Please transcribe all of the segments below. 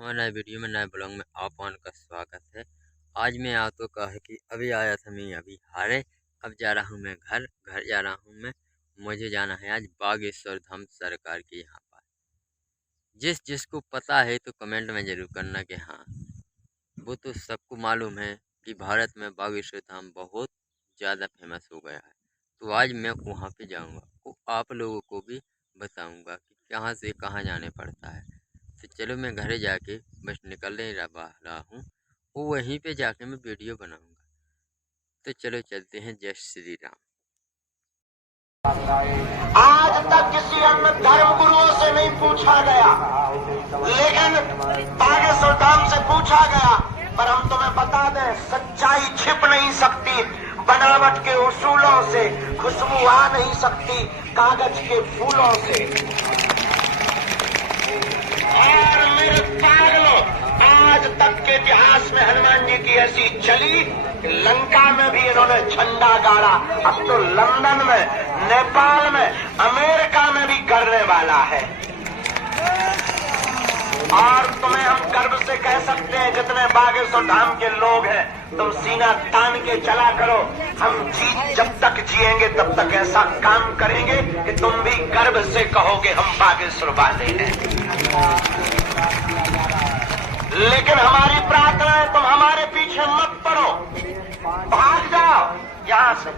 हमारे नए वीडियो में नए ब्लॉग में आप का स्वागत है। आज मैं तो कहा कि अभी आया था मैं अभी हारे। अब जा रहा हूँ मैं घर जा रहा हूँ मैं। मुझे जाना है आज बागेश्वर धाम सरकार के यहाँ पर। जिसको पता है तो कमेंट में ज़रूर करना कि हाँ, वो तो सबको मालूम है कि भारत में बागेश्वर धाम बहुत ज़्यादा फेमस हो गया है। तो आज मैं वहाँ पे जाऊँगा, तो आप लोगों को भी बताऊँगा कि कहाँ से कहाँ जाने पड़ता है। तो चलो मैं घर जाके बस निकलने रहा हूँ, वो वहीं पे जाके मैं वीडियो बनाऊँगा। तो चलो चलते हैं। जय श्री राम। आज तक किसी अन्य धर्म गुरुओं से नहीं पूछा गया, लेकिन बागेश्वर धाम से पूछा गया। पर हम तुम्हें बता दें, सच्चाई छिप नहीं सकती बनावट के उसूलों से, खुशबू आ नहीं सकती कागज के फूलों से। और मेरे पागलों, आज तक के इतिहास में हनुमान जी की ऐसी चली कि लंका में भी इन्होंने झंडा गाड़ा, अब तो लंदन में, नेपाल में, अमेरिका में भी करने वाला है। और तुम्हें हम गर्व से कह सकते हैं, जितने बागेश्वर धाम के लोग हैं, तुम सीना तान के चला करो। हम जब तक जिएंगे तब तक ऐसा काम करेंगे कि तुम भी गर्व से कहोगे हम बागेश्वर वाले हैं। लेकिन हमारी प्रार्थना है, तुम हमारे पीछे मत पड़ो, भाग जाओ यहाँ से,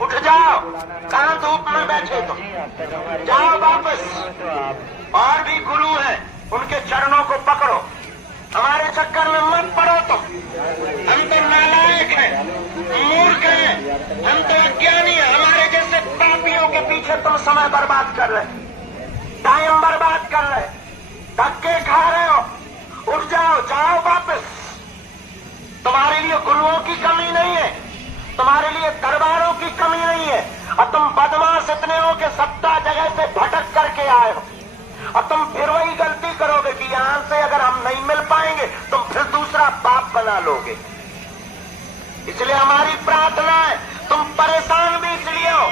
उठ जाओ। कहाँ धूप में बैठे तुम, जाओ वापस। और भी गुरु हैं, उनके चरणों को पकड़ो, हमारे चक्कर में मत पड़ो तुम। हम तो नालायक हैं, मूर्ख हैं, हम तो अज्ञानी हैं। हमारे जैसे पापियों के पीछे तुम समय बर्बाद कर रहे, टाइम बर्बाद कर रहे, धक्के खा रहे हो। उठ जाओ, जाओ वापस। तुम्हारे लिए गुरुओं की कमी नहीं है, तुम्हारे लिए दरबारों की कमी नहीं है। और तुम बदमाश इतने हो कि 70 जगह से भटक करके आए हो, और तुम फिर वही गलती करोगे कि यहां से अगर हम नहीं मिल पाएंगे तुम फिर दूसरा बाप बना लोगे। इसलिए हमारी प्रार्थना है, तुम परेशान भी इसलिए हो,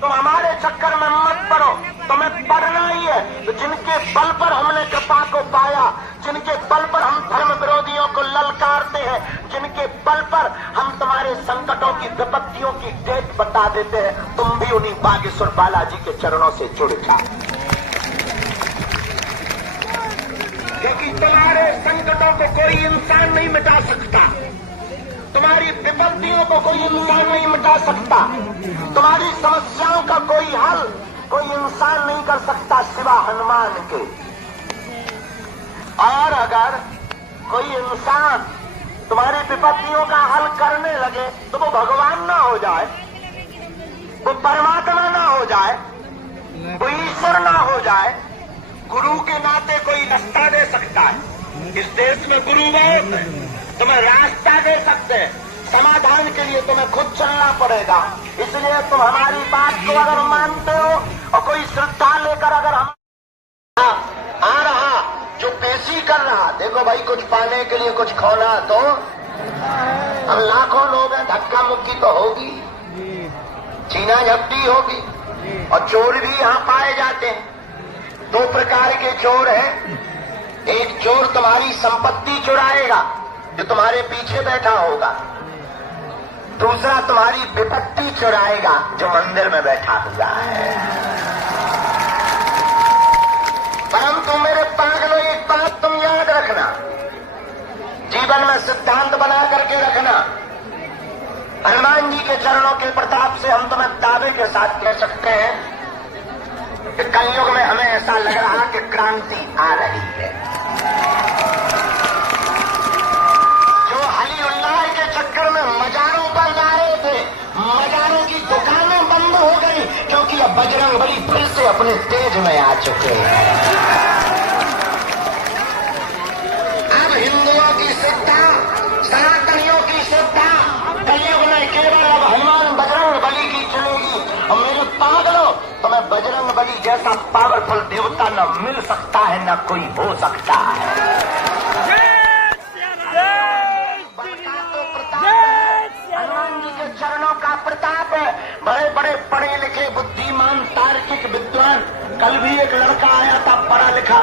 तुम हमारे चक्कर में मत पड़ो, तुम्हें पढ़ना ही है। तो जिनके बल पर हमने कृपा को पाया, जिनके बल पर हम धर्म विरोधियों को ललकारते हैं, जिनके बल पर हम तुम्हारे संकटों की, विपत्तियों की डेट बता देते हैं, तुम भी उन्हीं बागेश्वर बालाजी के चरणों से जुड़ जाओ। क्योंकि तुम्हारे संकटों को कोई इंसान नहीं मिटा सकता, तुम्हारी विपत्तियों को कोई इंसान नहीं मिटा सकता, तुम्हारी समस्याओं का कोई हल कोई इंसान नहीं कर सकता सिवा हनुमान के। और अगर कोई इंसान तुम्हारी विपत्तियों का हल करने लगे तो वो भगवान ना हो जाए, वो परमात्मा ना हो जाए, वो ईश्वर ना हो जाए, गुरु के नाते कोई रास्ता दे सकता है। इस देश में गुरु बहुत है, तुम्हें रास्ता दे सकते हैं, समाधान के लिए तुम्हें खुद चलना पड़ेगा। इसलिए तुम हमारी बात को अगर मानते हो और कोई श्रद्धा लेकर अगर हम आ रहा जो पेशी कर रहा, देखो भाई कुछ पाने के लिए कुछ खोना तो हम लाखों लोग हैं, धक्का मुक्की तो होगी, छीना झपटी होगी, और चोर भी यहाँ पाए जाते हैं। 2 प्रकार के चोर हैं, एक चोर तुम्हारी संपत्ति चुराएगा जो तुम्हारे पीछे बैठा होगा, दूसरा तुम्हारी विपत्ति चुराएगा जो मंदिर में बैठा हुआ है। परंतु मेरे पागलों, एक बात तुम याद रखना, जीवन में सिद्धांत बना करके रखना। हनुमान जी के चरणों के प्रताप से हम तुम्हें दावे के साथ कह सकते हैं कि कलयुग में हमें ऐसा लग रहा कि क्रांति आ रही है। जो हली उल्लाह के चक्कर में मजारों पर जा रहे थे, मजारों की दुकानें बंद हो गई, क्योंकि अब बजरंगबली फिर से अपने तेज में आ चुके हैं। अब हिंदुओं की श्रद्धा, सनातनियों की श्रद्धा कलयुग में केवल अब हनुमान बजरंगबली की चलेगी। और मेरे पागलों, तुम्हें बजरंगबली जैसा पावरफुल देवता न मिल सकता है, न कोई हो सकता है। हनुमान जी के चरणों का प्रताप है। बड़े बड़े पढ़े लिखे बुद्धिमान तार्किक विद्वान, कल भी एक लड़का आया था पढ़ा लिखा,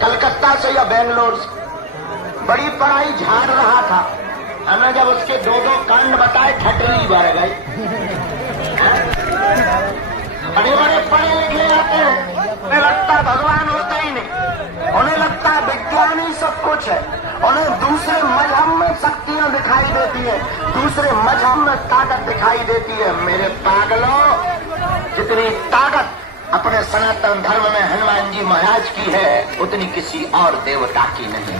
कलकत्ता से या बेंगलोर से, बड़ी पढ़ाई झाड़ रहा था। हमने जब उसके 2-2 कांड बताए, ठटली भर गई। बड़े बड़े पढ़े लिखे आते हैं, उन्हें लगता भगवान होता ही नहीं, उन्हें लगता विज्ञान ही सब कुछ है। उन्हें दूसरे मजहब में शक्तियां दिखाई देती है, दूसरे मजहब में ताकत दिखाई देती है। मेरे पागलों, जितनी ताकत अपने सनातन धर्म में हनुमान जी महाराज की है, उतनी किसी और देवता की नहीं।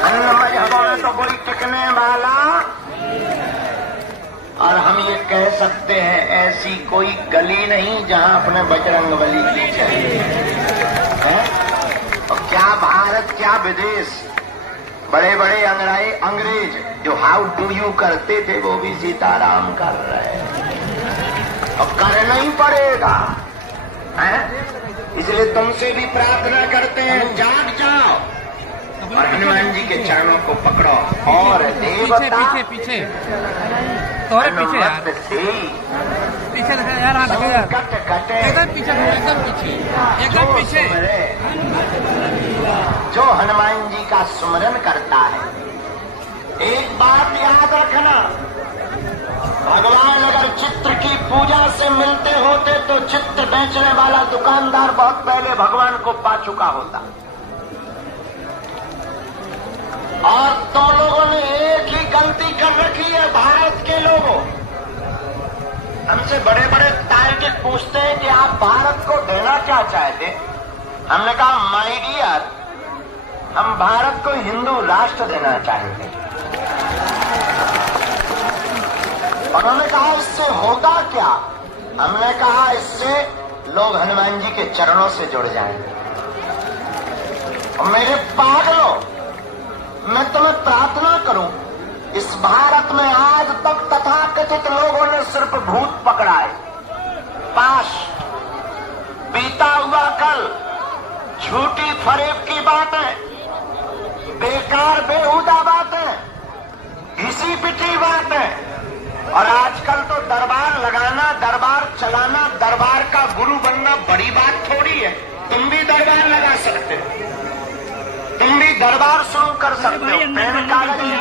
अन्य मजहबों में तो कोई टिकने वाला, और हम ये कह सकते हैं ऐसी कोई गली नहीं जहां अपने बजरंगबली की चाहिए। और क्या भारत, क्या विदेश, बड़े बड़े अंग्रेज जो हाउ डू यू करते थे, वो भी सीताराम कर रहे हैं, और करना ही पड़ेगा। इसलिए तुमसे भी प्रार्थना करते हैं, जाग जाओ और हनुमान जी के चरणों को पकड़ो। और देवता पीछे तोरे पीछे यार, पीछे देखा यार, हाँ देखो यार, एकदम पीछे, एकदम पीछे। जो हनुमान जी का सुमिरन करता है, एक बात याद रखना, भगवान अगर चित्र की पूजा से मिलते होते तो चित्र बेचने वाला दुकानदार बहुत पहले भगवान को पा चुका होता। और तो लोगों ने एक ही गलती कर रखी है, भारत के लोगों। हमसे बड़े बड़े तार्किक पूछते हैं कि आप भारत को देना क्या चाहते। हमने कहा, माय डियर, हम भारत को हिंदू राष्ट्र देना चाहते हैं। उन्होंने कहा, इससे होगा क्या? हमने कहा, इससे लोग हनुमान जी के चरणों से जुड़ जाएंगे। और मेरे पागलों, मैं तुम्हें प्रार्थना करूं, इस भारत में आज तक तथाकथित लोगों ने सिर्फ भूत पकड़ा है, पाश, बीता हुआ कल, झूठी फरेब की बातें, बेकार बेहुदा बातें, घिसी पिटी बातें। और आजकल तो दरबार लगाना, दरबार चलाना, दरबार का गुरु बनना बड़ी बात थोड़ी है। तुम भी दरबार लगा सकते हो, तुम भी दरबार शुरू कर सकते हो, पैन कागज